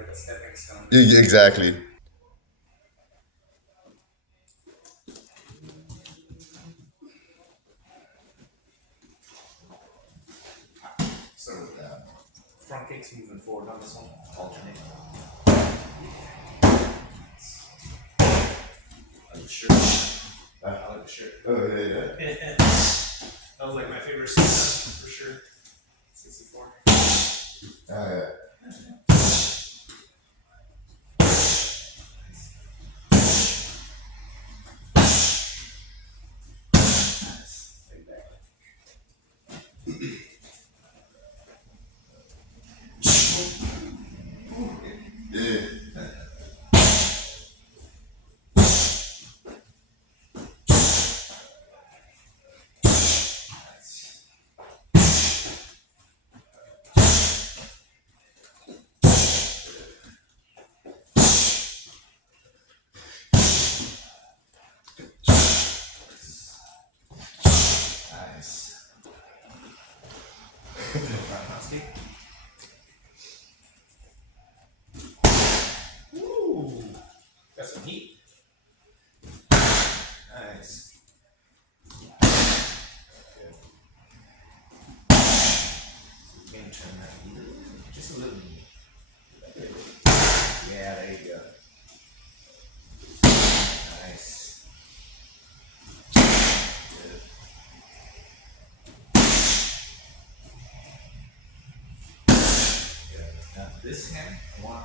like a stepping stone. Exactly. So front kick's moving forward on this one. Alternate. I like the shirt. I like the shirt. Oh yeah, yeah. That was like my favorite system for sure. 64. Oh yeah. Like that. Yeah. Nice. Front kick. Woo! Got some heat. Nice. Good. So you can turn that either just a little bit. Yeah, there you go. Nice. Good. Good. Now this hand, I want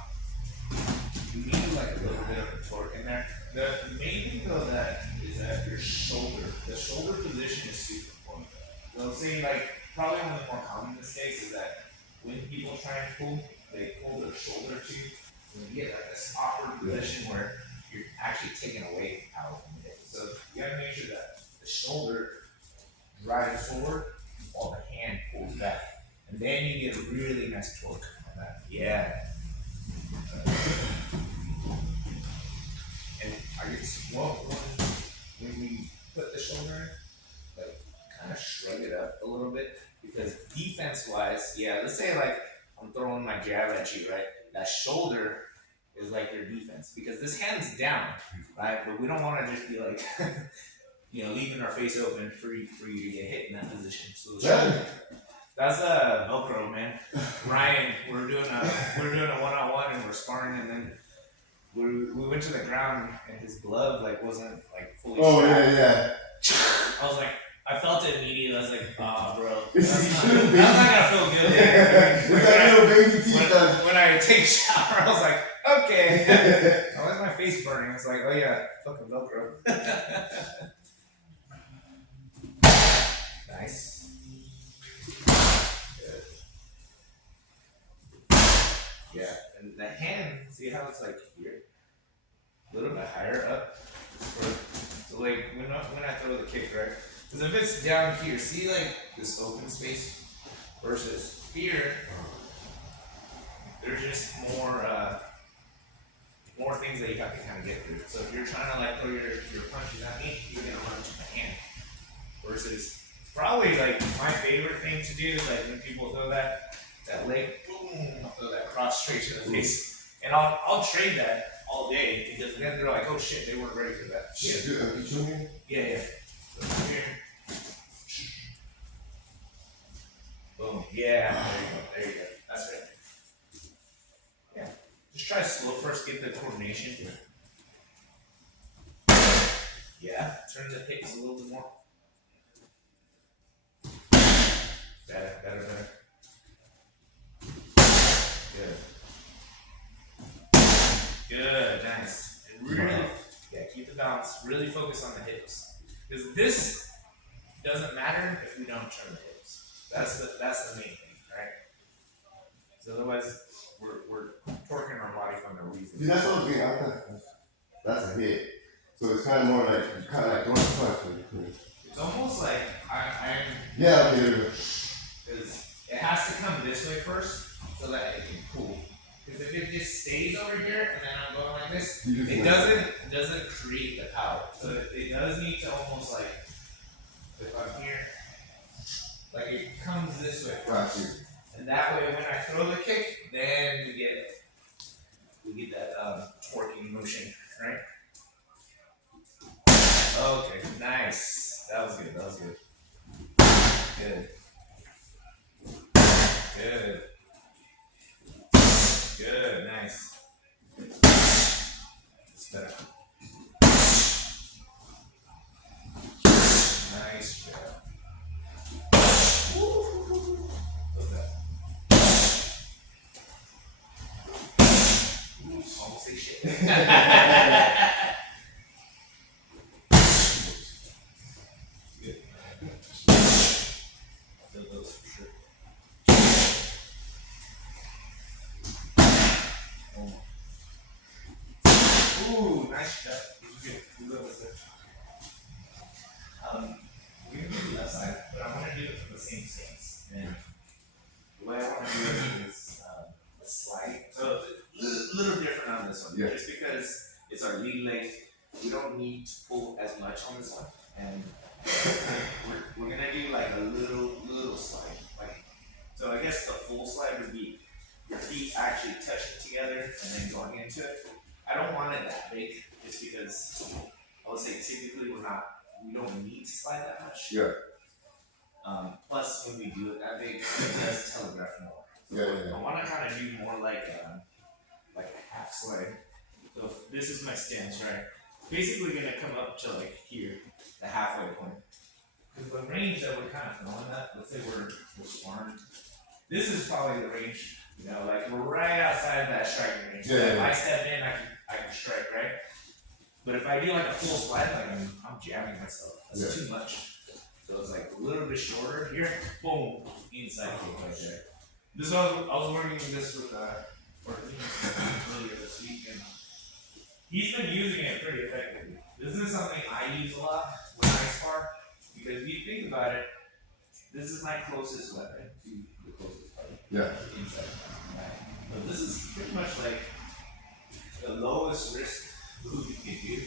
you need like a little bit of torque in there. The main thing though that is that your shoulder, the shoulder position is super important. They'll say like probably one of the more common mistakes is that when people try and pull, they pull their shoulder too. So you get like this awkward position where you're actually taking away power from the hip. So you gotta make sure that the shoulder drives forward while the hand pulls back. And then you get a really nice torque on that. Yeah. And I guess when we put the shoulder in, like kind of shrug it up a little bit because defense wise, yeah, let's say like I'm throwing my jab at you, right? That shoulder is like your defense because this hand's down, right? But we don't want to just be like, leaving our face open for you to get hit in that position. So the shoulder, that's a Velcro, man. Ryan, we're doing a one on one and we're sparring and then we went to the ground and his glove like wasn't like fully Oh strapped. yeah, yeah. I was like, I felt it immediately. I was like, oh, bro, It's that's not gonna feel good. Later. that little baby teeth on. When I take a shower, I was like, okay. Why is my face burning? It's like, oh yeah, fucking Velcro. Nice. Good. Yeah, and the hand, see how it's like here, a little bit higher up. So like when I throw the kick, right? Because if it's down here, see like this open space versus here, there's just more things that you have to kind of get through. So if you're trying to like throw your punches at me, you're gonna run to my hand. Versus probably like my favorite thing to do is like when people throw that leg, boom, I'll throw that cross straight to the face, and I'll trade that all day because then they're like, oh shit, they weren't ready for that. Shit. Yeah, yeah. So here, boom, yeah, there you go. That's it. Yeah, just try slow first, get the coordination. Yeah, turn the hips a little bit more. Better. Good. Good, nice. And really, yeah, keep the balance. Really focus on the hips. Because this doesn't matter if we don't turn the hips. That's the main thing, right? Because otherwise, we're torquing our body for no reason. See, that's what I'm thinking. That's a hit. So it's kind of more like you kind of like throwing a punch. It's almost like I'm. Yeah, okay. Because it has to come this way first so that it can cool. Because if it just stays over here and then I'm going like this, it doesn't create the power. So it does need to almost like, if I'm here, like it comes this way first. And that way when I throw the kick, then we get it. get that torquing motion, right? Okay, nice. That was good. That was good. Good. Good. Good. Nice. It's better. Nice job. Love that. Ooh, almost say shit. Good. I feel those for sure. Ooh, nice job. Those are good. We love this. We're gonna do the left side, but I want to do it from the same stance. And the way I want to do it is a slide. So a little different on this one, Yeah. just because it's our lead leg. We don't need to pull as much on this one, and we're gonna do like a little slide. Like, so I guess the full slide would be your feet actually touching together and then going into it. I don't want it that big, just because I would say typically we don't need to slide that much. Yeah. Plus, when we do it that big, it does telegraph more. Yeah. I want to kind of do more like a half slide. So if this is my stance, right? Basically gonna come up to like here, the halfway point. Because the range that we're kind of throwing at, let's say we're sparring, this is probably the range, like we're right outside that striking range. So if I step in, I can strike, right? But if I do like a full slide, like I'm jamming myself. That's too much. So it's like a little bit shorter here, boom, inside kick right there. This I was working this with earlier this week, and he's been using it pretty effectively. This is something I use a lot when I spar, because if you think about it, this is my closest weapon to the closest weapon. Yeah. Inside. Right. But this is pretty much like the lowest risk move you can do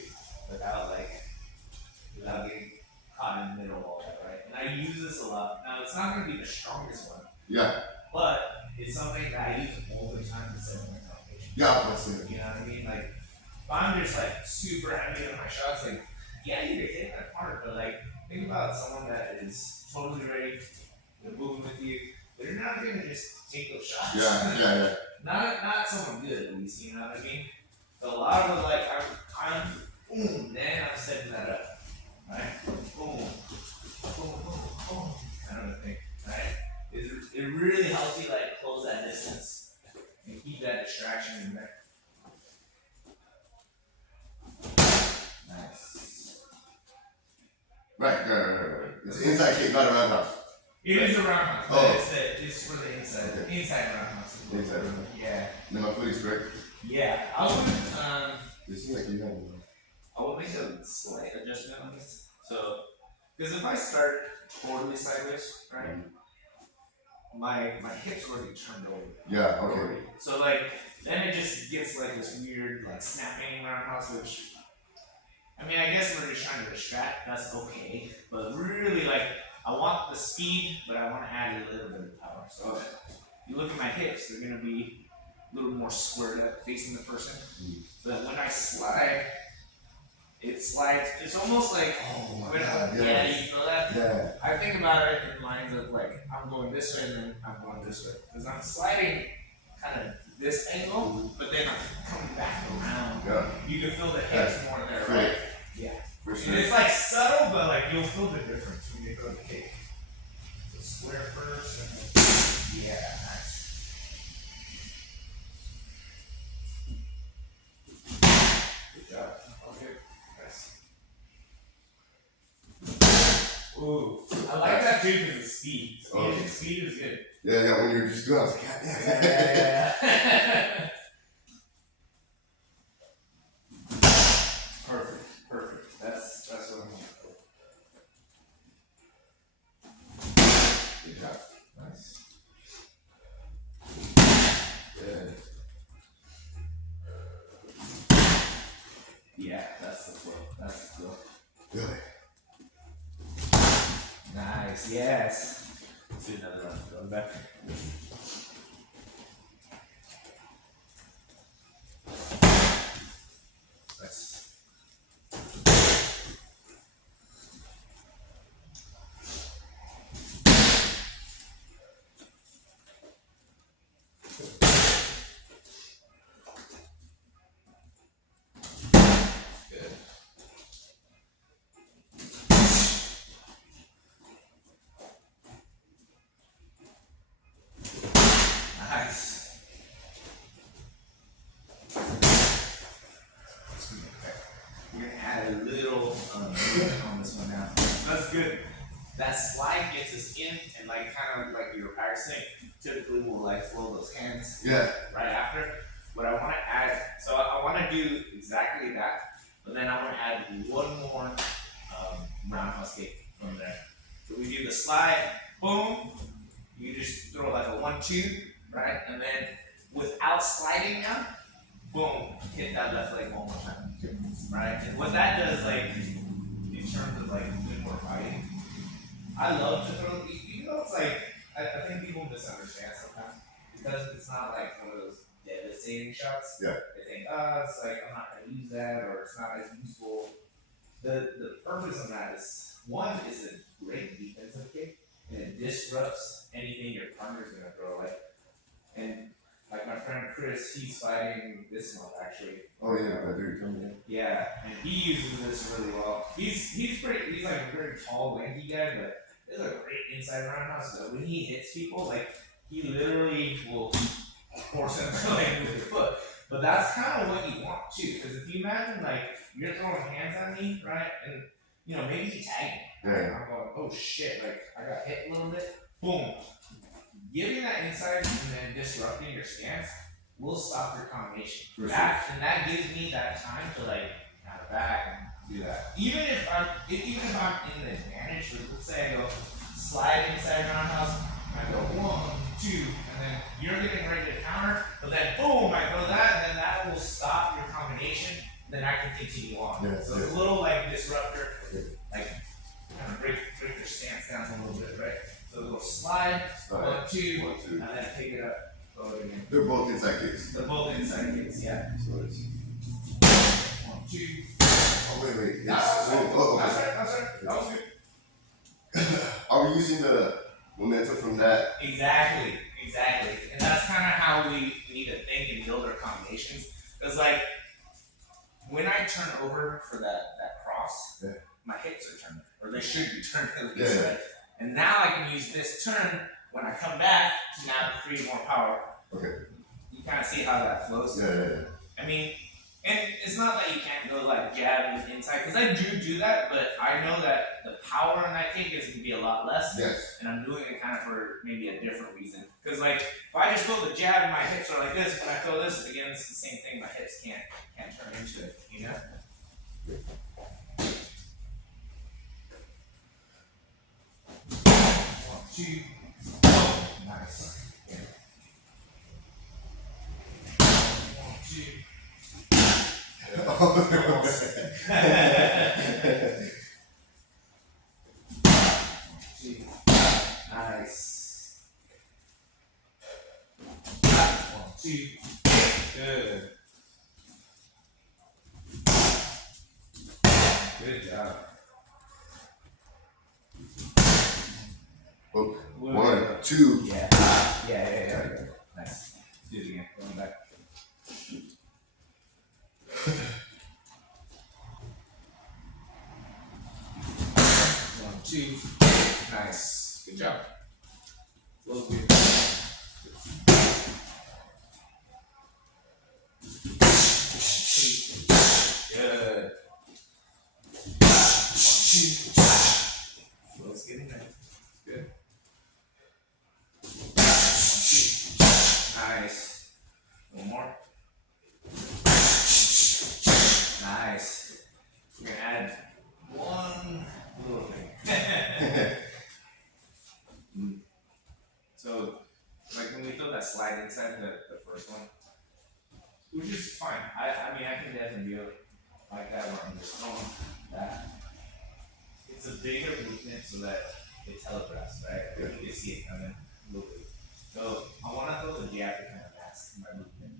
without getting caught in the middle of all that, right? And I use this a lot. Now it's not gonna be the strongest one, Yeah. but it's something that I use all the time to set my foundation. Yeah, that's it. You know what I mean? Like, if I'm just like super heavy on my shots, like, yeah, you can hit that part, but like, think about someone that is totally ready, they're moving with you, they're not gonna just take those shots. Yeah. Not someone good, at least, you know what I mean? So a lot of like, I'm boom, then I'm setting that up, right? Boom, kind of a thing, right? It really helps you like close that distance and keep that distraction in there. Nice. Right. It's an inside kick, not a roundhouse. It is a roundhouse, but Oh. it's for the inside. Okay. Inside roundhouse. Inside roundhouse. Yeah. Then my foot is straight. Yeah. It seems like you have one. I would make a slight adjustment on this. So, because if I start totally sideways, right, my hips already turned over. Yeah, okay. So like, then it just gets like this weird like snapping roundhouse, which, I mean, I guess we're just trying to distract. That's okay, but really like, I want the speed, but I want to add a little bit of power. So, you look at my hips; they're gonna be a little more squared up, facing the person. So that when I slide, it slides. It's almost like, Oh my when God, yeah, yes. you feel that? Yeah. I think about it in lines of like, I'm going this way and then I'm going this way. Because I'm sliding kind of this angle, but then I'm coming back around. Yeah. You can feel the hips more there, For right? it. Yeah. For And sure. it's like subtle, but like you'll feel the difference when you throw the kick. So square first and then, yeah, nice. Good job. Okay, nice. Ooh, I like that too because of speed. Speed is good. Yeah, when you're just doing, I was like, God damn. Yeah. Perfect. That's what I'm looking for. Good job. Nice. Good. Yeah, that's the flow. Really? Nice, yes. Let's do another one. Going back. pressing, typically we'll like flow those hands Yeah. right after. But I want to add, so I want to do exactly that, but then I want to add one more roundhouse kick from there. So we do the slide, boom. You just throw like a 1-2, right? And then without sliding now, boom, hit that left leg one more time, right? And what that does, like, in terms of like doing more fighting, I love to throw, even though it's like, I think people misunderstand sometimes because it's not like one of those devastating shots. Yeah. They think, it's like I'm not gonna use that or it's not as useful. The purpose of that is one is a great defensive kick and it disrupts anything your partner's gonna throw. And like my friend Chris, he's fighting this month actually. Oh yeah, that dude coming in. Yeah, and he uses this really well. He's like a very tall, lanky guy, but there's a great inside roundhouse. So when he hits people, like he literally will force them to like move their foot. But that's kind of what you want too, because if you imagine like you're throwing hands at me, right, and you know maybe you tag me, Yeah. and I'm going, oh shit, like I got hit a little bit, boom. Giving that inside and then disrupting your stance will stop your combination. For And that gives me that time to like kind of back and do that. Even if I'm in the advantage, let's say I go slide inside roundhouse, and I go 1, 2, and then you're getting ready to counter, but then boom, I go that, and then that will stop your combination. Then I can continue on. Yeah, So it's a little like disruptor, like kind of break your stance down a little bit, right? So a little slide, 1, 2, 1, 2. and then pick it up, throw it again. They're both inside kicks. They're both inside kicks, yeah. So it's. 1, 2. Oh wait. Okay. That's right. That was good. Are we using the momentum from that? Exactly. And that's kind of how we need to think and build our combinations. Because like, when I turn over for that cross, yeah. my hips are turned, or they should be turned at least, yeah. right? And now I can use this turn when I come back to now create more power. Okay. You kind of see how that flows. Yeah. I mean, and it's not that you can't go like jab with inside, because I do that, but I know that the power in that kick is going to be a lot less. Yes. And I'm doing it kind of for maybe a different reason. Because like, if I just throw the jab and my hips are like this, when I throw this, again, it's the same thing. My hips can't turn into it, you know? 1, 2, nice. Yeah. 1, 2. Nice. 1, 2. Good. Good job. Oh, 1, 2. Yeah. Nice. Let's do it again. Going back. 1, 2. Nice. Good job. Flows good. Good. 1, 2. Flows good in there. Good. 1, 2. Nice. One more. Nice. We're gonna add one little thing. So, like when we throw that slide inside the first one, which is fine. I mean, I can definitely do it like that where I'm just throwing that. It's a bigger movement so that it telegraphs, right? Like you can see it coming a little bit. So I want to throw the jab to kind of mask my movement.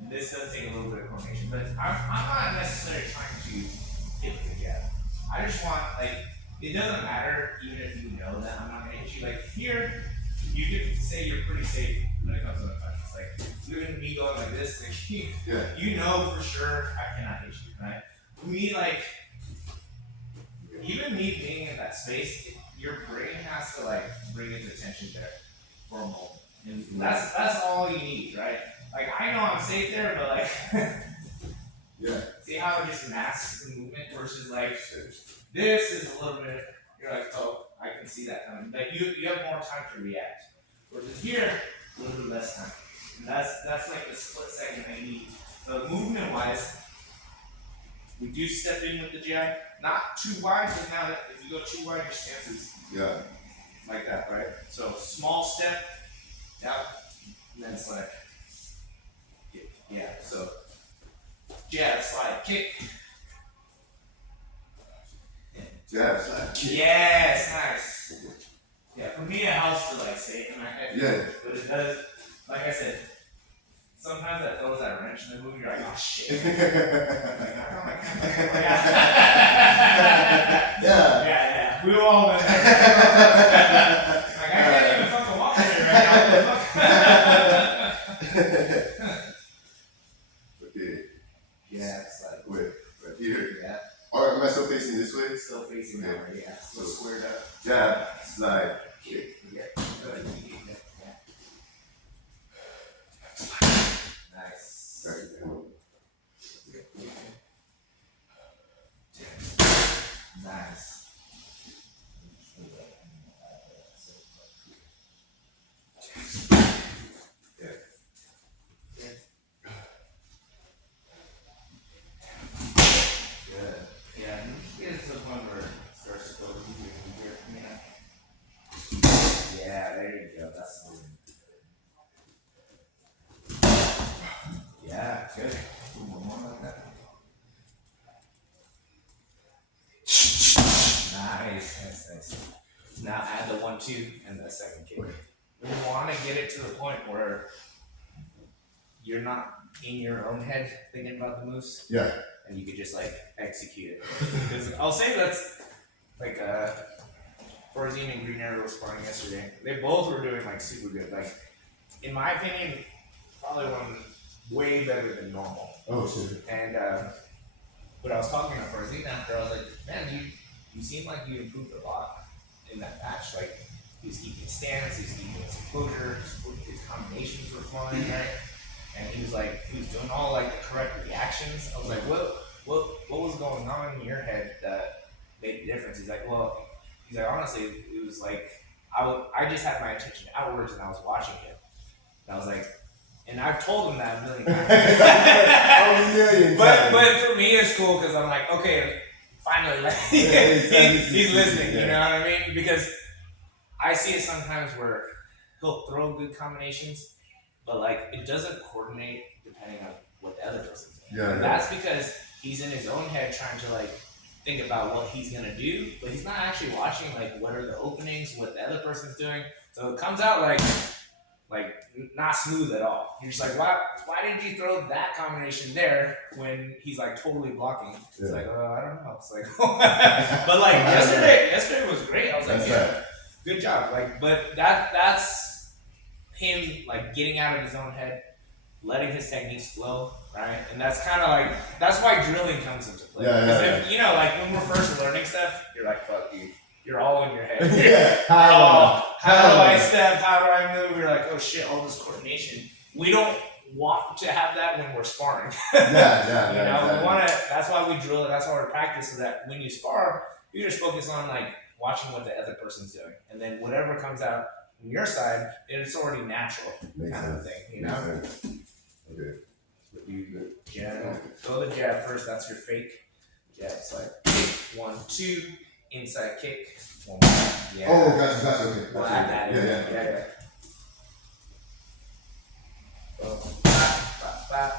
And this does take a little bit of coordination, but I'm not necessarily trying to hit the jab. I just want, like, it doesn't matter even if you know that I'm not going to hit you. Like here, you can say you're pretty safe when it comes to the punches. Like, even me going like this, like, you know for sure I cannot hit you, right? Me, like, even me being in that space, your brain has to like bring its attention there for a moment, and that's all you need, right? Like I know I'm safe there, but like, yeah. See how it just masks the movement versus like this is a little bit. You're like, oh, I can see that coming. Like you have more time to react. Versus here, a little bit less time. And that's like the split second that you need. So movement wise, we do step in with the jab, not too wide, because now if you go too wide, your stance is like that, right? So small step, down, and then slide. Yeah, so jab, slide, kick. Jab, slide, kick. Yes, nice. Yeah, for me, it helps to like stay in my head. Yeah. But it does, like I said, sometimes that throws that wrench in the movie. You're like, oh shit. Yeah. We all went there. Like, I can't even fucking walk here right now. Okay. Yeah, it's like, Wait, right here. yeah. Alright, am I still facing this way? Still facing that way, yeah. Still So squared up. jab, slide, kick. Yeah. Good. Yeah. Nice. Nice. Yeah, and you get to the point where it starts to go easier and easier. Yeah, there you go. That's the yeah, good. One more like that. Nice. Now add the 1-2 and the second kick. We want to get it to the point where you're not in your own head thinking about the moves. Yeah. And you could just like execute it. Because I'll say that's like Forzine and Green Arrow were sparring yesterday. They both were doing like super good. Like in my opinion, probably one way better than normal. Oh shit. And but I was talking to Forzine after, I was like, man, you seem like you improved a lot in that match. Like he was keeping his stance, he was keeping his composure, his combinations were flowing, right? And he was doing all like the correct reactions. I was like, what was going on in your head that made the difference? He's like, honestly, it was like I just had my attention outwards and I was watching him. And I was like, and I've told him that a million times. But for me it's cool because I'm like, okay, finally, like, he's listening. You know what I mean? Because I see it sometimes where he'll throw good combinations, but like it doesn't coordinate depending on what the other person's doing. Yeah. And that's because he's in his own head trying to like think about what he's gonna do, but he's not actually watching like what are the openings, what the other person's doing. So it comes out like not smooth at all. You're just like, why did you throw that combination there when he's like totally blocking? It's like, I don't know. It's like, but like yesterday was great. I was like, yeah, good job. Like, but that's him like getting out of his own head, letting his techniques flow, right? And that's kind of like, that's why drilling comes into play. Because if, you know, like when we're first learning stuff, you're like, fuck you. You're all in your head. How do I step? How do I move? You're like, oh shit, all this coordination. We don't want to have that when we're sparring. We want to. That's why we drill it. That's why we practice, so that when you spar, you just focus on like watching what the other person's doing, and then whatever comes out on your side, it's already natural kind of thing. You know. Okay. But you jab. Go the jab first. That's your fake jab. It's like 1, 2. Inside kick. 1 more. Yeah. Oh, gotcha. Okay. We'll add that in. Yeah. Boom. Bap.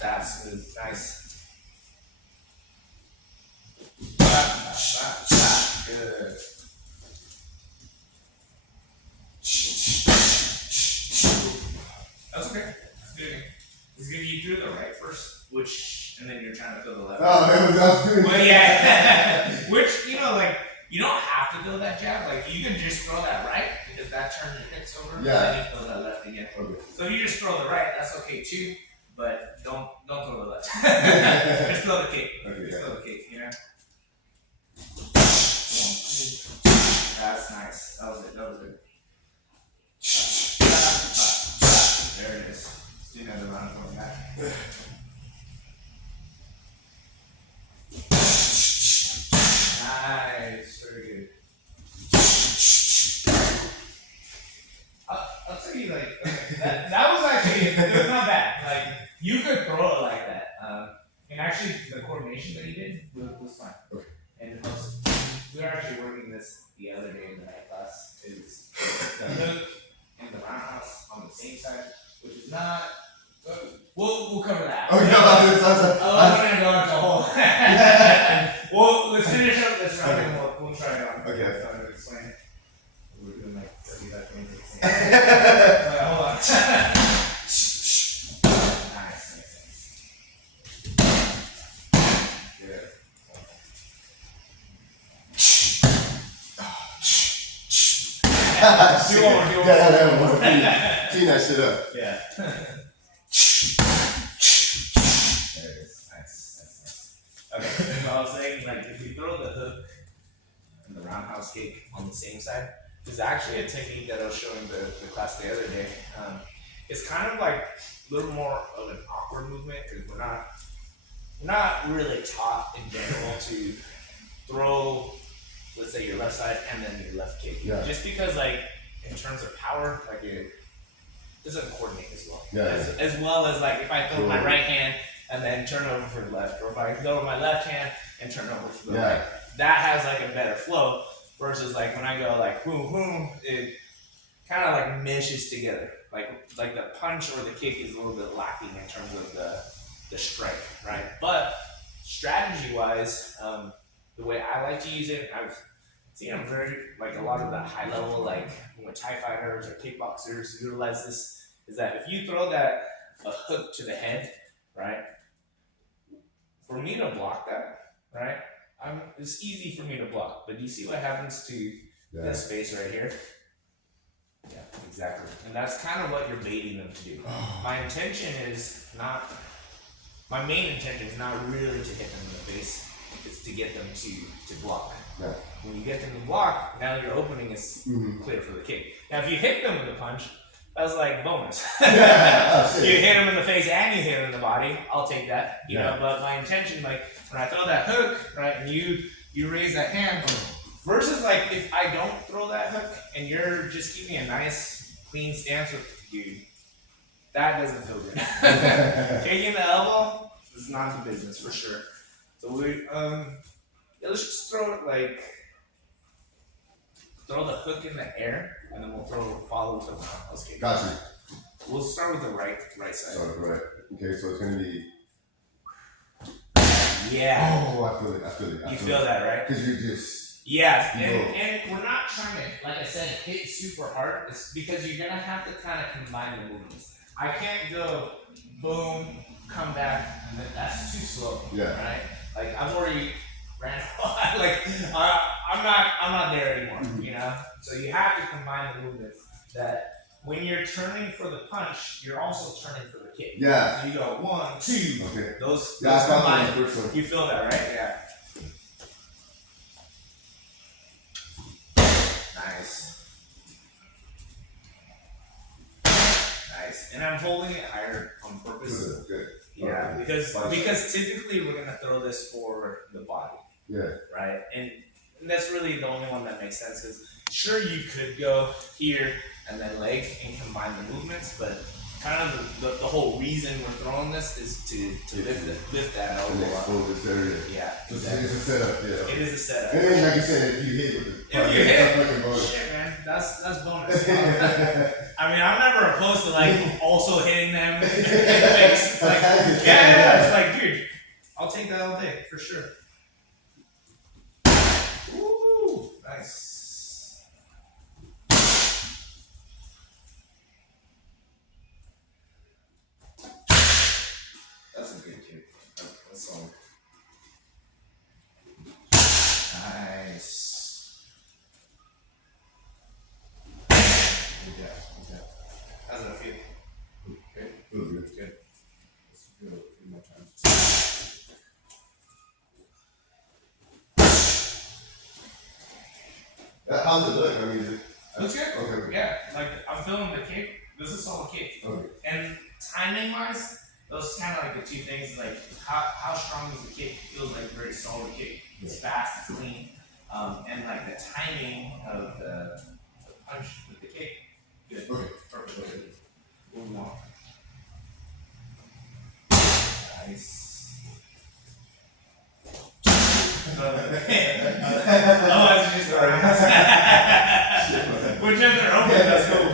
That's smooth. Nice. Bap. Good. That's okay. It's good. It's good you do the right first, and then you're trying to go the left. Oh, that was good. But yeah, which, you know, like, you don't have to throw that jab. Like, you can just throw that right, because that turns your hips over, and then you throw that left again. Okay. So if you just throw the right, that's okay too, but don't throw the left. Just throw the kick. Okay, Just throw the kick, you know? 1, 2. That's nice. That was it. There it is. Let's do another round going back. Nice, very good. we'll cover that. Okay, I'm gonna go into a whole. Well, let's finish up this round and we'll try it on. Okay. So I'm gonna explain it. We're doing like 35 minutes. Alright, hold on. Nice. Good. Do one more. Yeah. Clean that shit up. Yeah. There it is. Nice. Okay, so I was saying, like, if you throw the hook and the roundhouse kick on the same side, there's actually a technique that I was showing the class the other day. It's kind of like a little more of an awkward movement because we're not really taught in general to throw, let's say, your left side and then your left kick. Yeah. Just because, like, in terms of power, like, it doesn't coordinate as well. Yeah. As well as, like, if I throw my right hand and then turn over for the left, or if I throw my left hand and turn over for the right, that has, like, a better flow versus, like, when I go, like, boom, boom, it kind of, like, meshes together. Like the punch or the kick is a little bit lacking in terms of the strength, right? But strategy-wise, the way I like to use it, I've seen them very, like a lot of the high level, like with Thai fighters or kickboxers utilize this, is that if you throw a hook to the head, right? For me to block that, right? It's easy for me to block, but do you see what happens to this space right here? Yeah, exactly. And that's kind of what you're baiting them to do. My main intention is not really to hit them in the face. It's to get them to block. Yeah. When you get them to block, now your opening is clear for the kick. Now, if you hit them with a punch, that was like bonus. You hit them in the face and you hit them in the body. I'll take that. You know. But my intention, like when I throw that hook, right, and you raise that hand, versus like if I don't throw that hook and you're just keeping a nice clean stance with you, that doesn't feel good. Taking the elbow is not the business for sure. So let's just throw it like, throw the hook in the air, and then we'll follow with the roundhouse kick. Gotcha. We'll start with the right side. So right. Okay, so it's gonna be. Yeah. Oh, I feel it. You feel that, right? Because you're just. Yeah, and we're not trying to, like I said, hit super hard. It's because you're gonna have to kind of combine the movements. I can't go boom, come back, and then that's too slow. Yeah. Right? Like I've already ran like I'm not there anymore, you know? So you have to combine the movements that when you're turning for the punch, you're also turning for the kick. Yeah. So you go 1, 2. Okay. Those I combined. You feel that, right? Yeah. Nice. And I'm holding it higher on purpose. Good. Yeah, because typically we're gonna throw this for the body. Yeah. Right? And that's really the only one that makes sense, because sure you could go here and then leg and combine the movements, but kind of the whole reason we're throwing this is to lift that elbow up. Yeah. It's a setup, yeah. It is a setup. And then, like you said, if you hit with the fucking bonus. Shit, man, that's bonus. I mean, I'm never opposed to like also hitting them in the face. It's like, yeah, it's like, dude, I'll take that all day for sure. Ooh, nice. That's a good kick. That's solid. Nice. Good job. How's that feel? Good? Feels good. Good. Let's do it a few more times. How's it look? I mean, is it? Looks good. Okay. Yeah, like I'm feeling the kick. This is a solid kick. Okay. And timing wise, those kind of like the two things. Like how strong is the kick? It feels like a very solid kick. It's fast. It's clean. And like the timing of the punch with the kick. Good. Okay. Perfect. Move on. Nice. Otherwise, you just whichever they're open, that's cool.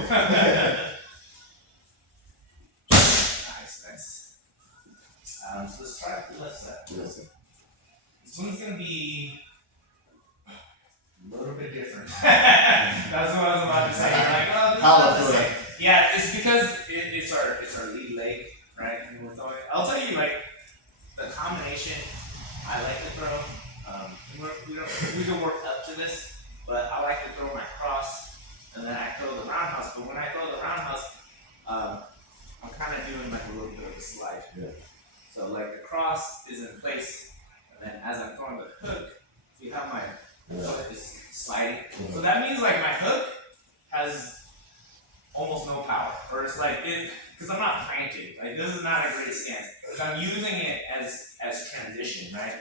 Nice. So let's try it the left side. Yes. This one's gonna be a little bit different. That's what I was about to say. You're like, oh, this is not the same. Yeah, it's because it's our lead leg, right? And we're throwing, I'll tell you, like, the combination I like to throw. We can work up to this, but I like to throw my cross and then I throw the roundhouse. But when I throw the roundhouse, I'm kind of doing like a little bit of a slide. Yeah. So like the cross is in place, and then as I'm throwing the hook, see how my foot is sliding. So that means like my hook has almost no power, or it's like it, because I'm not planting. Like this is not a great stance. I'm using it as transition, right?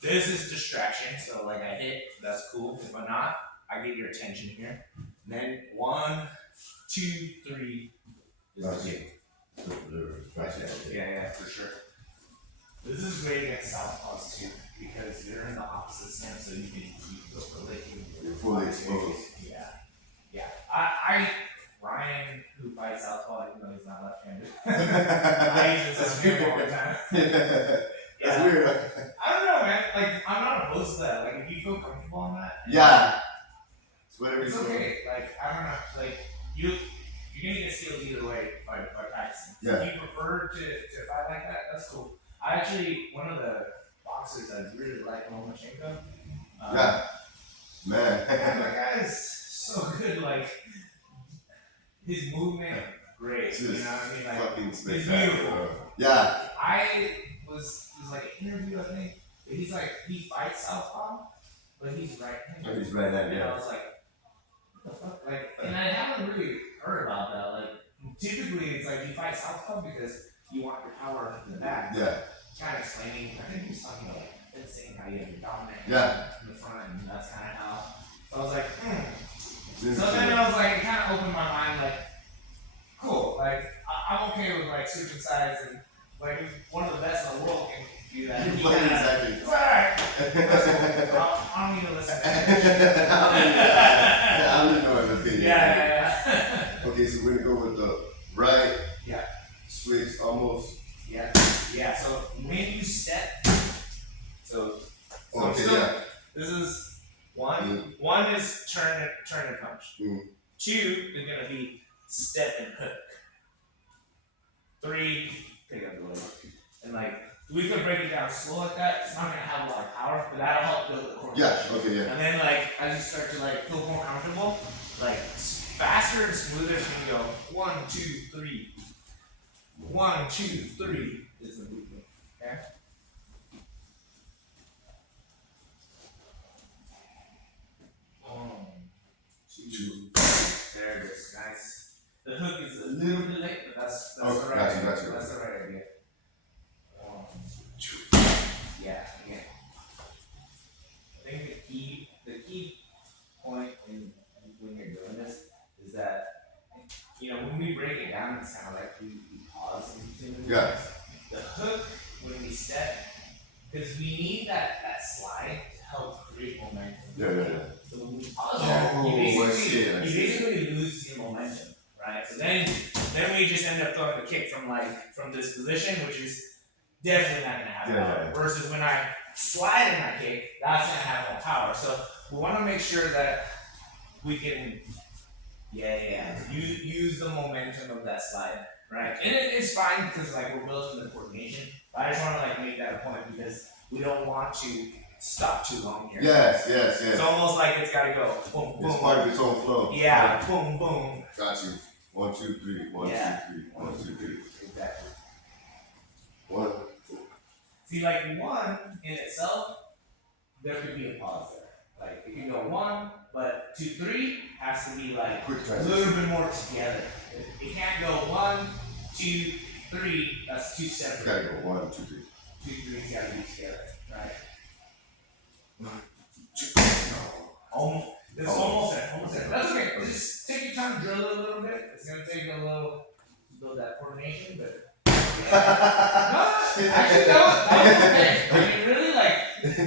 This is distraction. So like I hit, that's cool. If I'm not, I get your attention here. And then 1, 2, 3 is the kick. Yeah, for sure. This is great against southpaws too, because they're in the opposite stance, so you can go for licking. You're fully exposed. Yeah. I Ryan, who fights southpaw, even though he's not left-handed. I use this as all the time. That's weird. I don't know, man. Like I'm not opposed to that. Like if you feel comfortable on that. Yeah. It's whatever it's okay. Like I don't know. Like you're gonna get skills either way by practicing. Yeah. If you prefer to fight like that, that's cool. I actually, one of the boxers I really like, Lomachenko. Yeah. Man. That guy is so good. Like his movement, great. You know what I mean? Like fucking he's beautiful. Yeah. It was like an interview, I think. He's like, he fights southpaw, but he's right-handed. He's right-handed, And yeah. I was like, what the fuck? Like, and I haven't really heard about that. Like, typically it's like you fight southpaw because you want your power in the back. Yeah. Kind of explaining, I think he was talking about like fencing, how you have your dominant in the front, and that's kind of how. So I was like, So then I was like, it kind of opened my mind, like, cool, like, I'm okay with like switching sides, and like, if one of the best in the world can do that. Exactly. It's alright. I don't need to listen. I'm just knowing the opinion. Yeah. Okay, so we're gonna go with the right. Yeah. Switch almost. Yeah. So when you step, Okay, still, yeah. this is one. One is turn and punch. 2 is gonna be step and hook. 3, pick up the leg. And like we could break it down slow like that. It's not gonna have a lot of power, but that'll help build the coordination. Yeah. Okay. Yeah. And then like as you start to like feel more comfortable, like faster and smoother, it's gonna go 1, 2, 3. 1, 2, 3 is the movement. Okay. 1, 2. There it is. Nice. The hook is a little bit late, but that's the right idea. That's the right idea. 1, 2. Yeah. Again. I think the key point when you're doing this is that when we break it down, it's kind of like we pause in between. Yeah. The hook when we step, because we need that slide to help create momentum. Yeah. So when we pause, you basically lose your momentum, right? So then we just end up throwing the kick from this position, which is definitely not gonna have power. Versus when I slide in my kick, that's gonna have more power. So we want to make sure that we can, use the momentum of that slide, right? And it's fine because like we're building the coordination. But I just want to like make that a point because we don't want to stop too long here. Yes. It's almost like it's gotta go boom, boom. It's part of its own flow. Yeah, boom, boom. Got you. 1, 2, 3. 1, 2, 3. 1, 2, 3. Exactly. 1. See, like 1 in itself, there could be a pause there. Like it can go 1, but 2, 3 has to be like Quick a transition. little bit more together. It can't go 1, 2, 3. That's 2 separate. Gotta go 1, 2, 3. 2, 3's gotta be together, right? 1, 2, 3. Almost there. That's okay. Just take your time, drill it a little bit. It's gonna take a little to build that coordination, but. Actually, that was okay. I mean, really, like,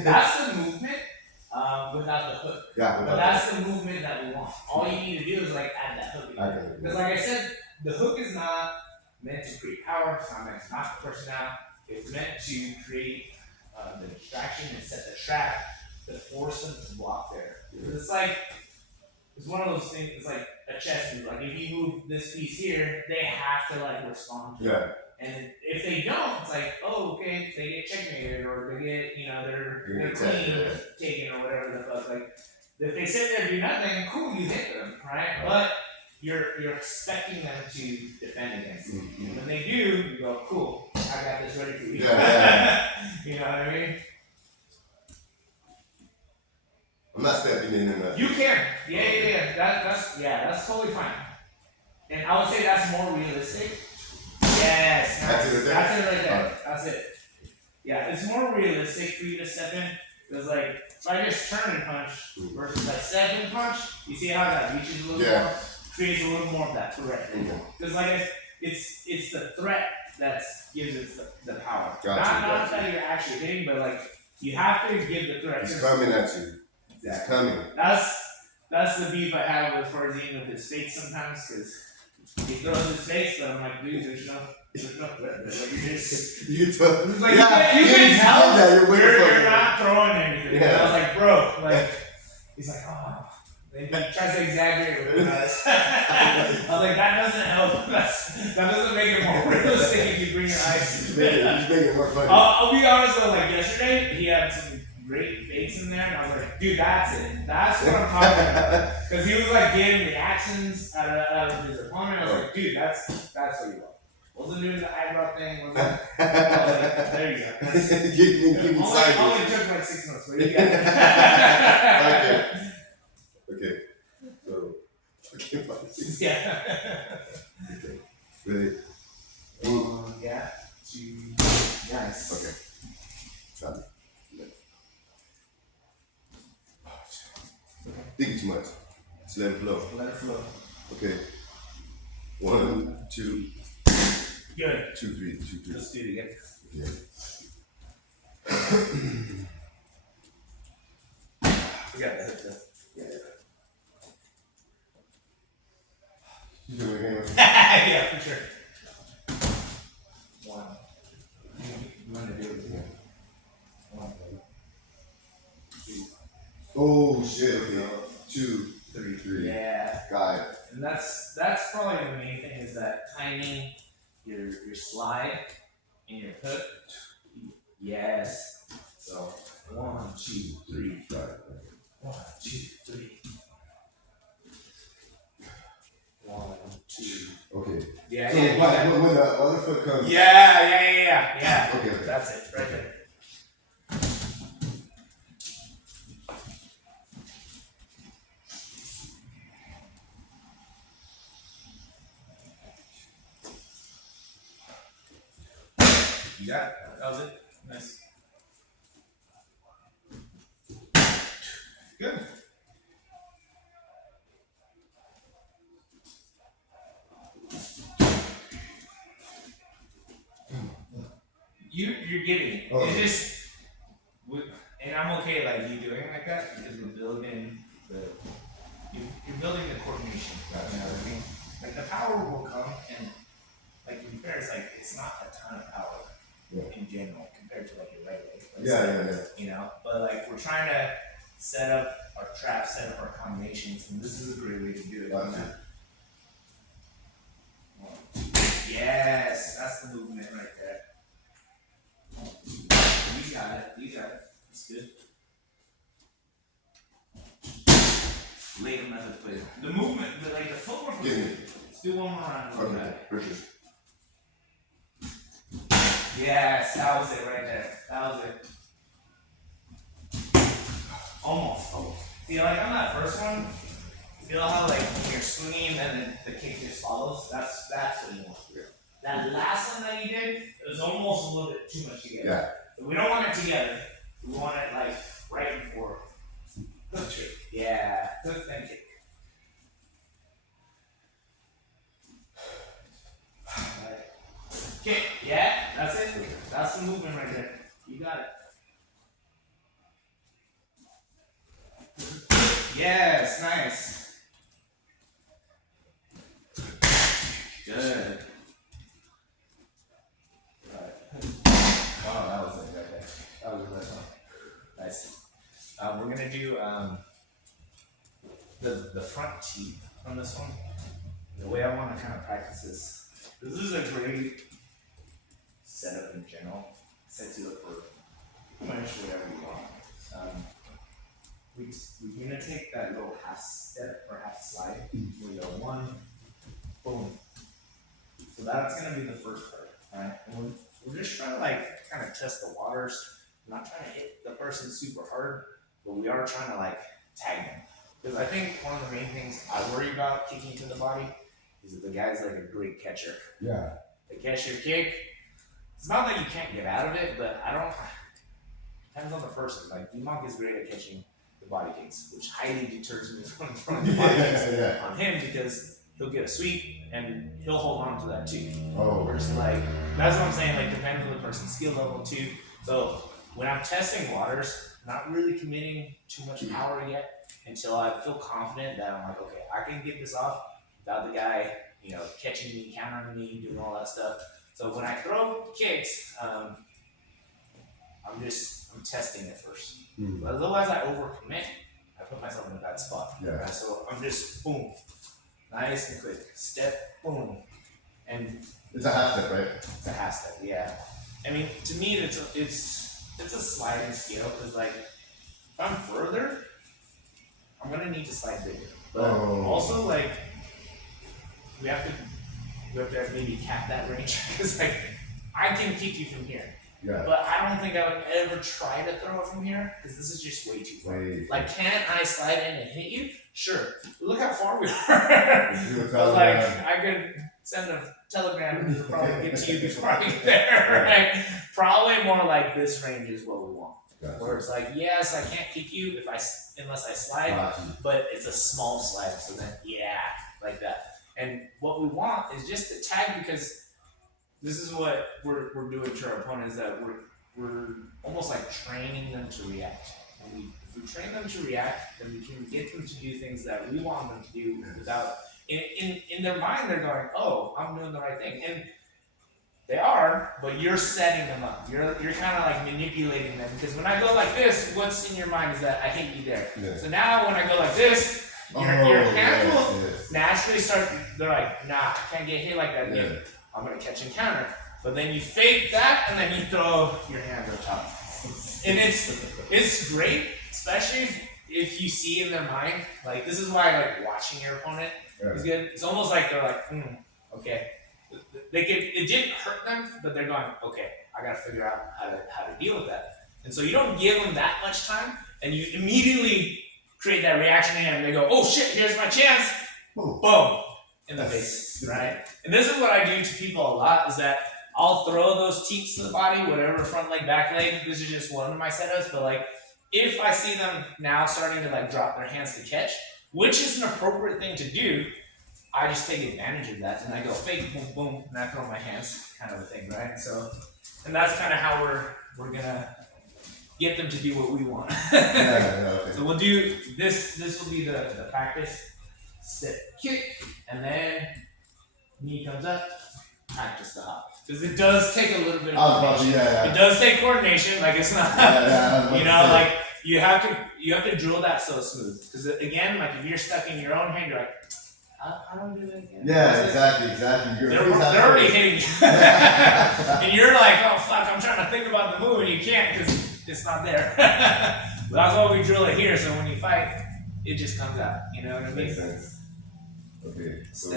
that's the movement without the hook. Yeah, but that's the movement that we want. All you need to do is, like, add that hook. Because, like I said, the hook is not meant to create power. It's not meant to knock the person out. It's meant to create the distraction and set the trap to force them to block there. It's like it's one of those things. It's like a chess move. Like if you move this piece here, they have to like respond to it. Yeah. And if they don't, it's like, oh, okay, they get checkmated or they get, their queen taken or whatever the fuck. Like, if they sit there and do nothing, cool, you hit them, right? But you're expecting them to defend against it. And when they do, you go, cool, I got this ready for you. You know what I mean? I'm not stepping in and You can. Yeah. That's totally fine. And I would say that's more realistic. Yes, That's it right there? That's it right there. That's it. Yeah, it's more realistic for you to step in. Because like, if I just turn and punch versus like step and punch, you see how that reaches a little more, creates a little more of that threat. Because like it's the threat that gives it the power. Not that you're actually hitting, but like you have to give the threat. It's coming at you. Exactly. It's coming. That's the beef I have with Farzin with his fakes sometimes, because he throws his fakes, but I'm like, dude, there's no threat. Like you just You took. like you can tell that you're not throwing anything. Yeah. And I was like, bro, like he's like, oh. He tries to exaggerate with it. I was like, that doesn't help. That doesn't make it more realistic if you bring your eyes to it. You make it more funny. I'll be honest though, like yesterday, he had some great fakes in there, and I was like, dude, that's it. That's what I'm talking about. Because he was like getting reactions out of his opponent. I was like, dude, that's what you want. Wasn't doing the eyebrow thing. Wasn't. I was like, there you go. Give me Only sideways. took like 6 months, but you got it. Okay. So. Okay. Yeah. Okay. Ready? Yeah. Nice. Okay. Stop it. Thinking too much. Just let it flow. Let it flow. Okay. 1, 2. Good. 2, 3. 2, 3. Let's do it again. Yeah. We got the hit though. Yeah. You do it again. Yeah, for sure. 1. You want to do it again? 1. 2. Oh shit. Okay. 2, 3, 3. Yeah. Got it. And that's probably the main thing, is that timing your slide and your hook. Yes. So 1, 2, 3. Got it. 1, 2, 3. 1, 2. Okay. Yeah. So Yeah. when the other foot comes. Yeah. Okay. That's it, right there. You got it. That was it. Nice. Good. You're getting it. Oh. It's just, and I'm okay like you doing it like that, because we're building you're building the coordination. You know what I mean? Like the power will come, and like to be fair, it's not a ton of power in general compared to like your right leg. Yeah. You know, but like we're trying to set up our traps, set up our combinations, and this is a great way to do it. Gotcha. Yes, that's the movement right there. You got it. It's good. Later method play. The movement, the footwork was good. Let's do one more round. Okay. Richard. Yes, that was it right there. That was it. Almost. See, like on that first one, feel how like you're swinging and then the kick just follows? That's what you want. That last one that you did, it was almost a little bit too much together. Yeah. So we don't want it together. We want it like right before. Hook trick. Yeah. Hook then kick. Kick. Yeah, that's it. That's the movement right there. You got it. Yes, nice. Good. we're gonna do the front teeth on this one. The way I want to kind of practice this. This is a great setup in general. Sets you up for pretty much whatever you want. We're gonna take that little half step or half slide. We go one, boom. So that's gonna be the first part, right? And we're just trying to like kind of test the waters. We're not trying to hit the person super hard, but we are trying to like tag them. Because I think one of the main things I worry about kicking to the body is that the guy's like a great catcher. Yeah. They catch your kick. It's not that you can't get out of it, but depends on the person. Like, D-Monk is great at catching the body kicks, which highly deters me from throwing the body kicks on him because he'll get a sweep and he'll hold on to that too. Oh. Versus like, that's what I'm saying, like, depends on the person's skill level too. So when I'm testing waters, not really committing too much power yet until I feel confident that I'm like, okay, I can get this off without the guy, catching me, countering me, doing all that stuff. So when I throw kicks, I'm testing it first. But otherwise I overcommit, I put myself in a bad spot. Yeah. Right? So I'm just boom, nice and quick, step, boom, and It's a half step, right? it's a half step. Yeah, I mean, to me it's a sliding scale because like if I'm further, I'm gonna need to slide bigger. But also like we have to maybe cap that range because like I can kick you from here. Yeah. But I don't think I would ever try to throw it from here because this is just way too far. Like, can I slide in and hit you? Sure. Look how far we are. But like, I could send a telegram and probably get to you before I get there, right? Probably more like this range is what we want. Gotcha. Where it's like, yes, I can't kick you unless I slide, but it's a small slide. So then, like that. And what we want is just to tag because this is what we're doing to our opponents, that we're almost like training them to react. And if we train them to react, then we can get them to do things that we want them to do without in their mind they're going, oh, I'm doing the right thing. And they are, but you're setting them up. You're kind of like manipulating them because when I go like this, what's in your mind is that I hate you there. Yeah. So now when I go like this, your hands will naturally start. They're like, nah, I can't get hit like that again. Yeah. I'm gonna catch and counter. But then you fake that and then you throw your hands on top. And it's great, especially if you see in their mind, like this is why like watching your opponent is good. It's almost like they're like, okay. It didn't hurt them, but they're going, okay, I gotta figure out how to deal with that. And so you don't give them that much time and you immediately create that reaction in them and they go, oh shit, here's my chance. Boom. In the face, right? And this is what I do to people a lot is that I'll throw those teeps to the body, whatever, front leg, back leg. This is just one of my setups, but like if I see them now starting to like drop their hands to catch, which is an appropriate thing to do, I just take advantage of that and I go fake, boom, boom, and I throw my hands, kind of a thing, right? So, and that's kind of how we're gonna get them to do what we want. Okay. So we'll do this. This will be the practice. Sit, kick, and then knee comes up, practice the hop. Because it does take a little bit of coordination. It does take coordination, like it's not, like you have to drill that so smooth. Because again, like if you're stuck in your own hand, you're like, how do I do that again? Yeah, exactly. They're already hitting you. And you're like, oh fuck, I'm trying to think about the move and you can't because it's not there. That's why we drill it here, so when you fight, it just comes out. You know what I mean? Makes sense. Okay. So,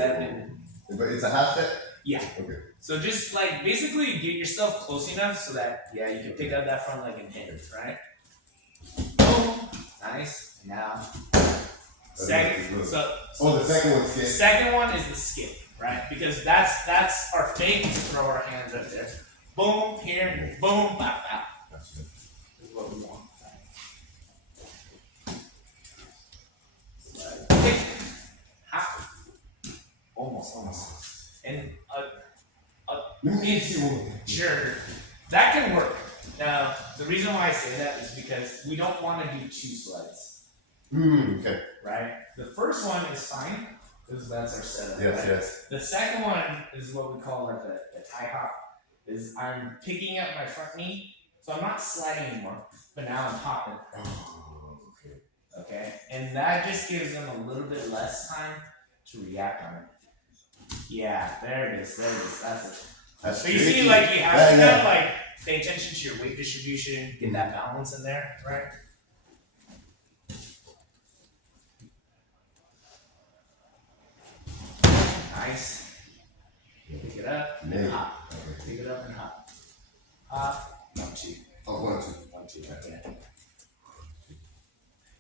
but it's a half step? Yeah. Okay. So just like basically get yourself close enough so that you can pick up that front leg and hit it, right? Boom. Nice. Now second. So the second one's skip. Second one is the skip, right? Because that's our fake to throw our hands up there. Boom, here, boom, bop, bop. This is what we want. Kick. Hop. Almost. And sure, that can work. Now, the reason why I say that is because we don't want to do two slides. Okay. Right? The first one is fine, because that's our setup. Yes. The second one is what we call like the tie hop. Is I'm picking up my front knee, so I'm not sliding anymore, but now I'm hopping. Okay, and that just gives them a little bit less time to react on it. Yeah, there it is. There it is. That's it. That's So you see, tricky. like you have Yeah, to yeah. kind of like pay attention to your weight distribution, get that balance in there, right? Nice. Pick it up and Maybe. hop. Okay. Pick it up and hop. Hop. 1, 2. Oh, 1, 2. 1, 2. Okay.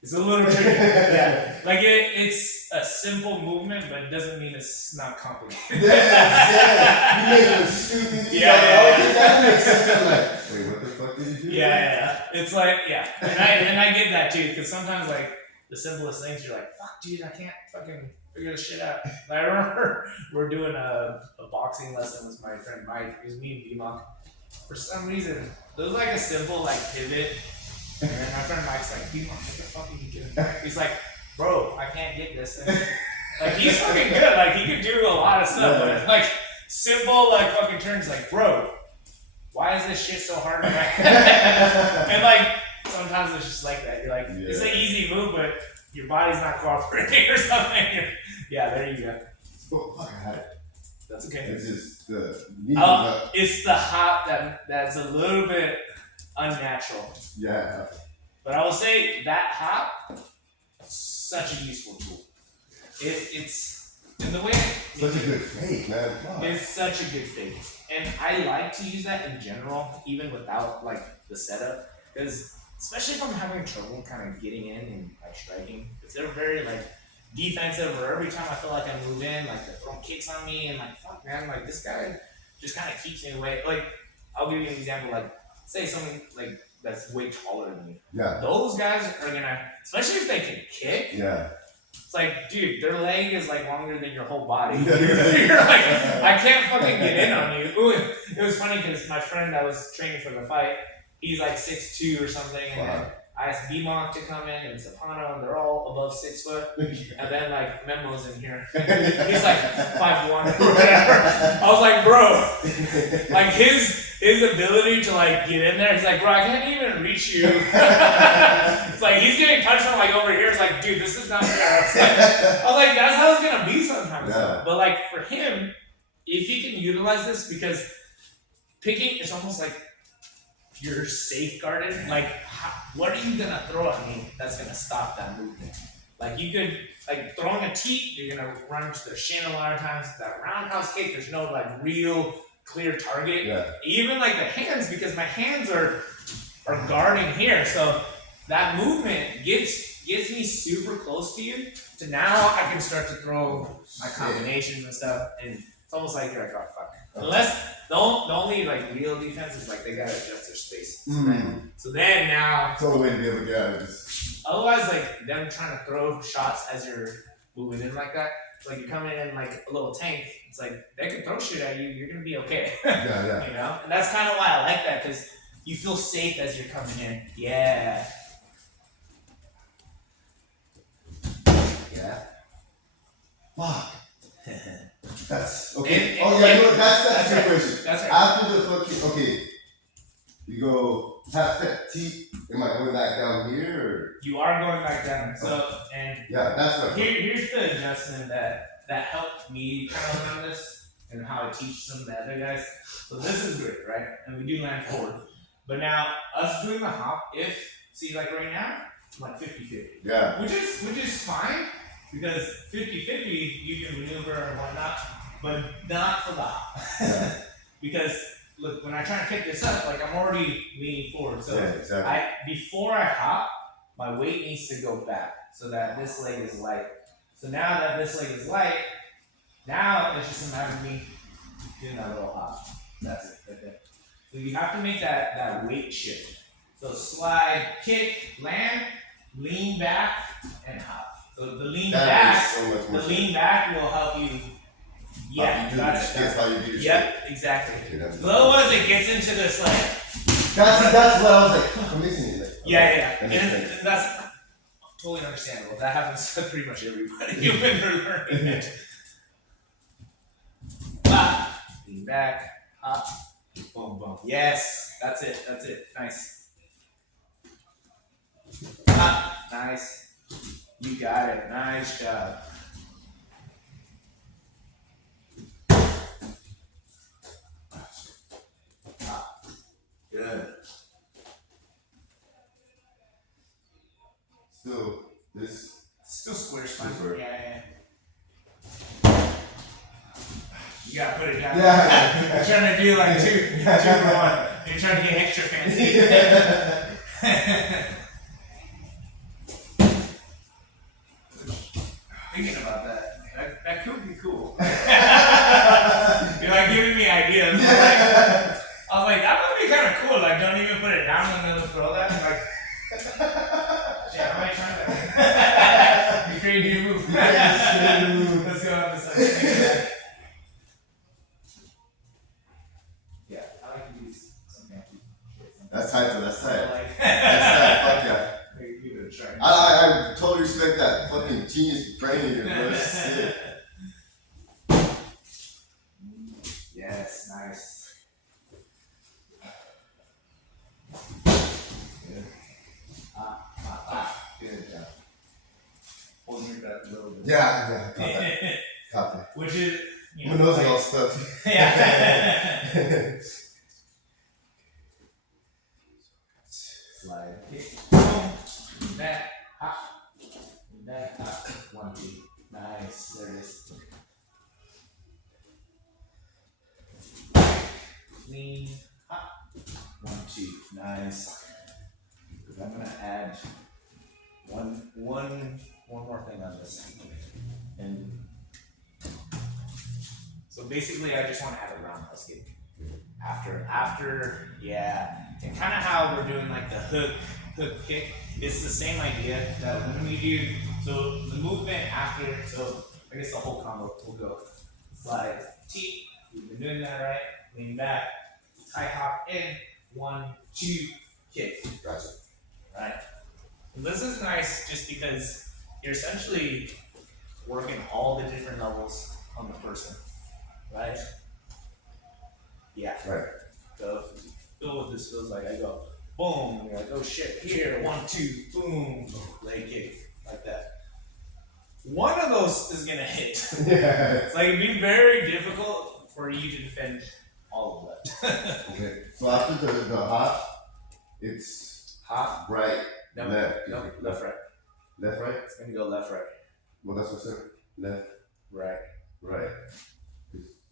It's a little tricky. Yeah. Like it's a simple movement, but it doesn't mean it's not complicated. Yeah. You make it look stupid. Yeah. Okay, that makes sense. I'm like, wait, what the fuck did you do? Yeah. It's like, yeah. And I get that too, because sometimes like the simplest things you're like, fuck dude, I can't fucking figure this shit out. Like, I remember we're doing a boxing lesson with my friend Mike. It was me and BMOC. For some reason, there was like a simple like pivot. And then my friend Mike's like, BMOC, what the fuck are you doing? He's like, bro, I can't get this thing. Like he's fucking good. Like he could do a lot of stuff, but it's like simple like fucking turns like, bro, why is this shit so hard? And like sometimes it's just like that. You're like, it's an easy move, but your body's not cooperating or something. Yeah, there you go. Oh, fuck, I had it. That's okay. It's just the It's the hop that's a little bit unnatural. Yeah. But I will say that hop, such a useful tool. It's in the way Such a good fake, man. Fuck. it's such a good fake. And I like to use that in general, even without like the setup. Because especially if I'm having trouble kind of getting in and like striking, if they're very like defensive or every time I feel like I move in, like they're throwing kicks on me and like fuck man, like this guy just kind of keeps me away. Like I'll give you an example, like say someone like that's way taller than me. Yeah. Those guys are gonna, especially if they can kick. Yeah. It's like, dude, their leg is like longer than your whole body. You're like, I can't fucking get in on you. Ooh, it was funny because my friend that was training for the fight, he's like 6'2" or something, and then I asked BMOC to come in and Sapano, and they're all above 6 foot. And then like Memo's in here, he's like 5'1" or whatever. I was like, bro, like his ability to like get in there, he's like, bro, I can't even reach you. It's like he's getting punched from like over here. It's like, dude, this is not fair. I was like, that's how it's gonna be sometimes. Yeah. But like for him, if he can utilize this, because picking is almost like you're safeguarded. Like, what are you gonna throw at me that's gonna stop that movement? Like you could, like throwing a teep, you're gonna run to the shin a lot of times. That roundhouse kick, there's no like real clear target. Yeah. Even like the hands, because my hands are guarding here, so that movement gets me super close to you. So now I can start to throw my combinations and stuff, and it's almost like you're like, oh fuck. Unless the only like real defense is like they gotta adjust their space. So then now, It's the only way to be able to get out of this. otherwise like them trying to throw shots as you're moving in like that. Like you're coming in like a little tank. It's like they can throw shit at you. You're gonna be okay. Yeah. You know, and that's kind of why I like that, because you feel safe as you're coming in. Yeah. Yeah. Fuck. That's okay. And- Oh yeah, and- you know, that's that's your right. question. That's right. After the fucking you go half step T. Am I going back down here or? You are going back down. So and Yeah, that's what. here's the adjustment that helped me kind of learn this and how I teach some of the other guys. So this is great, right? And we do land forward. But now us doing the hop, see like right now, I'm like 50-50. Yeah. Which is fine, because 50-50 you can maneuver and whatnot, but not for the hop. Yeah. Because look, when I try to pick this up, like I'm already leaning forward. So Yeah, exactly. before I hop, my weight needs to go back so that this leg is light. So now that this leg is light, now it's just a matter of me doing that little hop. That's it, right there. So you have to make that weight shift. So slide, kick, land, lean back, and hop. So the lean That back, makes so much more the sense. lean back will help you. Yeah, How you do that's this. it. That's how you do your shit. Yep, exactly. Okay, that's- Otherwise, it gets into this like. That's what I was like. Fuck, I'm missing it. Like, Yeah. That And makes sense. that's totally understandable. That happens to pretty much everybody when they're learning it. Lean back, up, boom, boom. Yes, that's it. Nice. Up, nice. You got it. Nice job. Good. Still, this. Still square spine. Square. Yeah. You gotta put it down. Yeah. You're trying to do like two for one. You're trying to get extra fancy. Thinking about that. That could be cool. You're like giving me ideas. I was like, that would be kind of cool. Like, don't even put it down and then throw that. Like, shit, how am I trying to? You create a new move. Let's go on this side. Yeah, I like to use some fancy shit. That's tight, though. That's tight. Like, That's tight. Fuck yeah. maybe give it a try. I totally respect that fucking genius brain of yours, bro. That's sick. Yes, nice. Good. Good job. Hold your breath a little bit. Yeah, caught that. Caught that. Which is, you know, Who knows like- all stuff? Yeah. Slide kick. Boom. Back. Hop. Back. Hop. 1, 2. Nice. There it is. Clean. Hop. 1, 2. Nice. I'm gonna add one more thing on this. And so basically I just want to add a roundhouse kick. After, yeah. And kind of how we're doing like the hook kick, it's the same idea that when we do, so the movement after, so I guess the whole combo will go slide T, we've been doing that right, lean back, tie hop in, 1, 2, kick. Gotcha. Right? And this is nice just because you're essentially working all the different levels on the person, right? Yeah. Right. So feel what this feels like. I go boom, and you're like, oh shit, here, 1, 2, boom, leg kick, like that. One of those is gonna hit. Yeah. It's like it'd be very difficult for you to defend all of that. Okay. So after the hop, it's Hop, right, no, left. no, left, right. Left, right? It's gonna go left, right, Well, that's what's up. Left, right. right.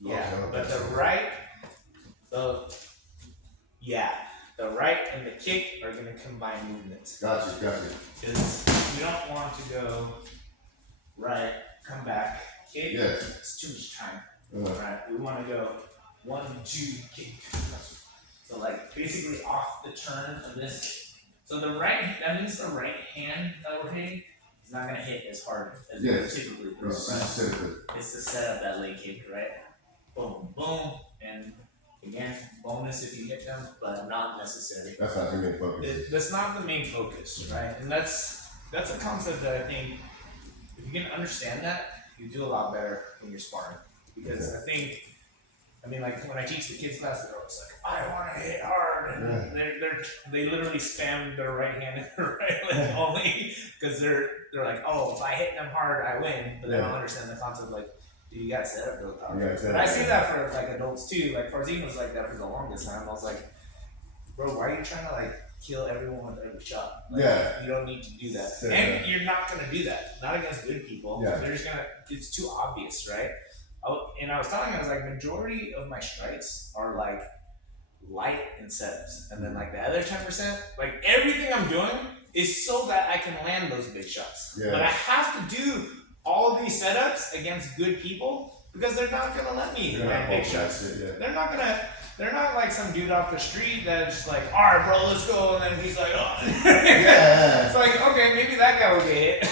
Yeah, Oh, but okay. the right, the right and the kick are gonna combine movements. Gotcha. Because we don't want to go right, come back, kick. Yes. It's too much time. Uh, Right? We want to go 1, 2, kick. So like basically off the turn of this. So the right, that means the right hand that we're hitting is not gonna hit as hard as Yes. we typically throw. it's Right? simple. It's to set up that leg kick, right? Boom, boom, and again, bonus if you hit them, but not necessary. That's not your main focus. That's not the main focus, right? And that's a concept that I think if you can understand that, you do a lot better when you're sparring. Because I think, I mean, like when I teach the kids class, they're always like, I want to hit hard, and they literally spam their right hand and their right leg only because they're like, oh, if I hit them hard, I win. But they don't understand the concept like, dude, you gotta set up real power. And I see that for like adults too. Like Farzin was like that for the longest time. I was like, bro, why are you trying to like kill everyone with every shot? Like, Yeah. you don't need to do that. Yeah. And you're not gonna do that. Not against good people. Yeah. They're just gonna. It's too obvious, right? And I was telling him, I was like, majority of my strikes are like light and setups, and then like the other 10%, like everything I'm doing is so that I can land those big shots. Yeah. But I have to do all these setups against good people because they're not gonna let me land big shots. They're not like some dude off the street that's just like, all right, bro, let's go, and then he's like, oh. Yeah. It's like, okay, maybe that guy will get hit.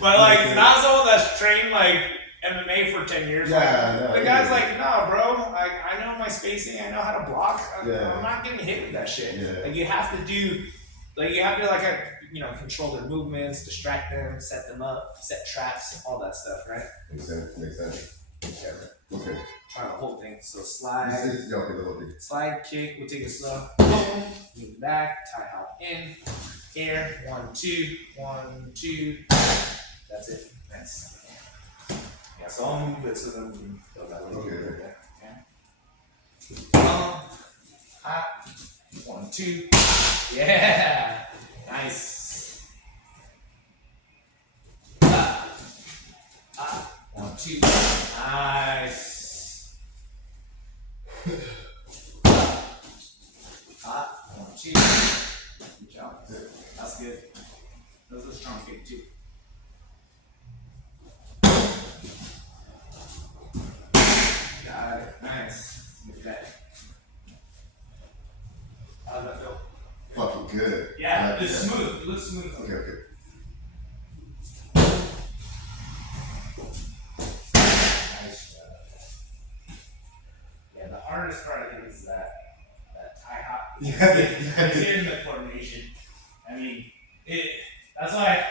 But like, not someone that's trained like MMA for 10 years. Yeah, like, no, the guy's yeah. like, nah, bro, I know my spacing, I know how to block. Yeah. I'm not getting hit with that shit. Yeah. Like, you have to like control their movements, distract them, set them up, set traps, all that stuff, right? Makes sense. Yeah. Okay. Try the whole thing. So slide. This is okay, the whole thing. Slide, kick, we'll take it slow. Boom, move back, tie hop in, Air. 1, 2, 1, 2. That's it. Nice. Yeah, so I'll move it so then we can go that way. Okay. Hot. 1, 2. Yeah. Nice. 1, 2. Nice. Hot. 1, 2. Good job. That's good. That was a strong kick too. Got it. Nice. Look at that. How does that feel? Fucking good. Yeah, I it's like smooth. It looks smooth. that. Okay. Nice job. Yeah, the hardest part I think is that tie hop. Yeah. It's in the coordination. I mean, that's why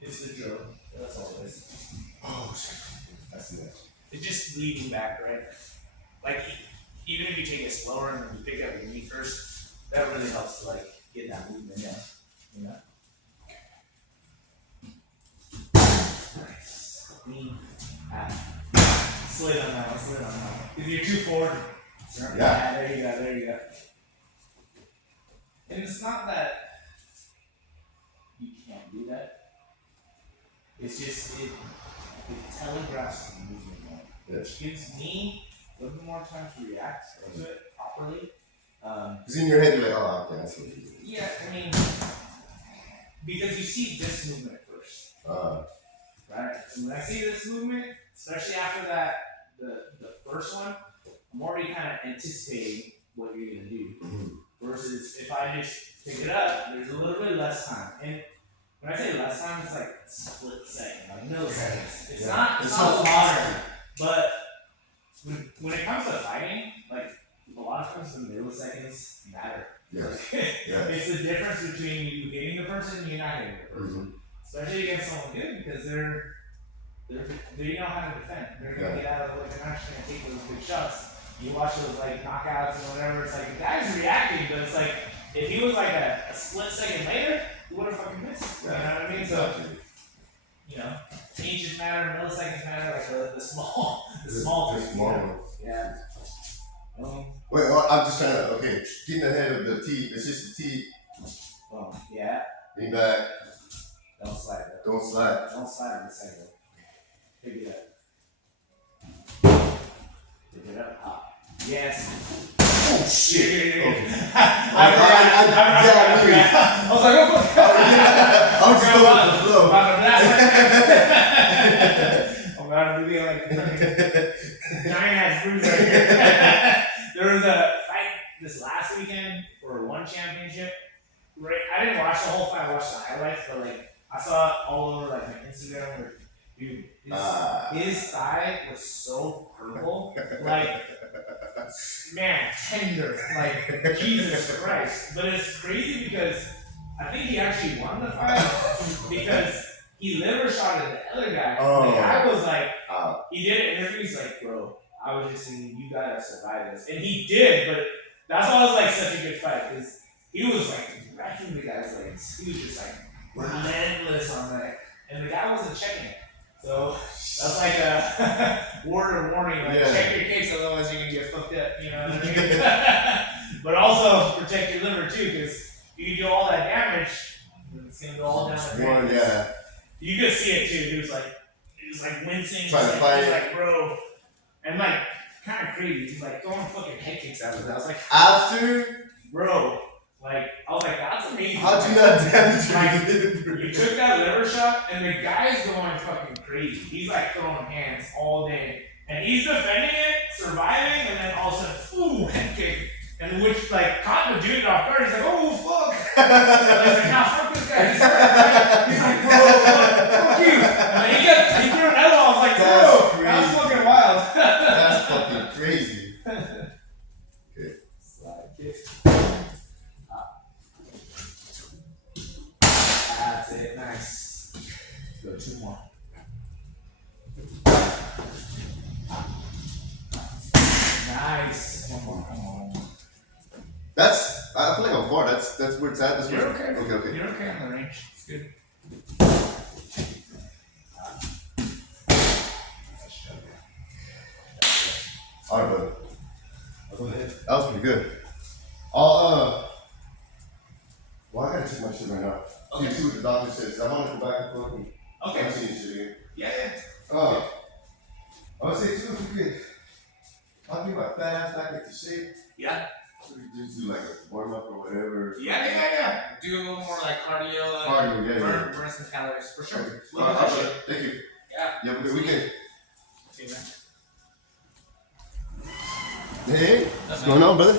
it's the drill. That's all it is. Oh shit. I see that. It's just leaning back, right? Like, even if you take it slower and then you pick up your knee first, that really helps to like get that movement in. You know? Nice. Lean. Slid on that one, slid on that one. Because you're too forward. Yeah. There you go, there you go. And it's not that you can't do that. It's just it telegraphs the movement more. Yes. Which gives me a little bit more time to react to it properly. Because in your head you're like, oh, okay, I see what you mean. Yeah, I mean, because you see this movement first, right? And when I see this movement, especially after that, the first one, I'm already kind of anticipating what you're gonna do. Versus if I just pick it up, there's a little bit less time. And when I say less time, it's like split second, like milliseconds. It's not It's not so modern, but when it comes to fighting, like a lot of times the milliseconds matter. Yes. Yeah. It's the difference between you hitting the person and you not hitting the person. Especially against someone good, because they know how to defend. They're gonna get out of the way. They're not just gonna take those good shots. You watch those like knockouts and whatever. It's like the guy's reacting, but it's like if he was like a split second later, he would have fucking missed. You know what I mean? So you know, inches matter, milliseconds matter. Like the small things. one. Yeah. Wait, well, I'm just trying to, okay, getting ahead of the T, it's just the T, Yeah. lean back, Don't slide though. don't slide. Don't slide on the second. Pick it up. Pick it up. Hop. Yes. Oh shit! Okay. I was like, oh fuck. I'm just going with the flow. I'm about to be like giant ass bruise right here. There was a fight this last weekend for one championship. Right, I didn't watch the whole fight. I watched the highlights, but like I saw it all over like my Instagram. Where, dude, his thigh was so purple, like man, tender, like Jesus Christ. But it's crazy because I think he actually won the fight because he liver shotted the other guy. Oh. The guy was like, he did an interview. He's like, bro, I was just thinking you gotta survive this, and he did. But that's why it was like such a good fight because he was like wrecking the guy's legs. He was just like relentless on that, and the guy wasn't checking it. So that's like a word of warning, like check your kicks, otherwise you're gonna get fucked up. You know what I mean? But also protect your liver too, because you can do all that damage, it's gonna go all down the drain. Yeah. You could see it too. He was like wincing, trying to fight it. like bro, and like kind of crazy. He's like throwing fucking head kicks out of it. I was like, After? bro, like I was like, that's amazing. How'd you not damage your liver? You took that liver shot, and the guy's going fucking crazy. He's like throwing hands all day, and he's defending it, surviving, and then all of a sudden, ooh, head kick. And which like caught the dude off guard. He's like, oh fuck. And he's like, nah, fuck this guy. He's like, bro, fuck you. And then he threw another one. I was like, bro, that was fucking wild. That's fucking crazy. Okay. Slide kick. That's it. Nice. Let's go 2 more. Nice. One more. Come on. That's I feel like I'm far. That's where it's at. That's where You're it's- okay. Okay, okay. You're okay on the range. It's good. All right, brother. Go ahead. That was pretty good. Well, I gotta check my shit right now. Okay. See what the doctor says. I want to go back and forth and Okay. see this shit again. Yeah. I would say too, if you could, I'll get my fat ass back into shape. Yeah. So we just do like a warm up or whatever. Yeah. Do a little more like cardio. Cardio, yeah, yeah. Burn some calories for sure. Okay. Love All that right, shit. brother. Thank you. Yeah. You have a good weekend. See you, man. Hey, what's going on, brother?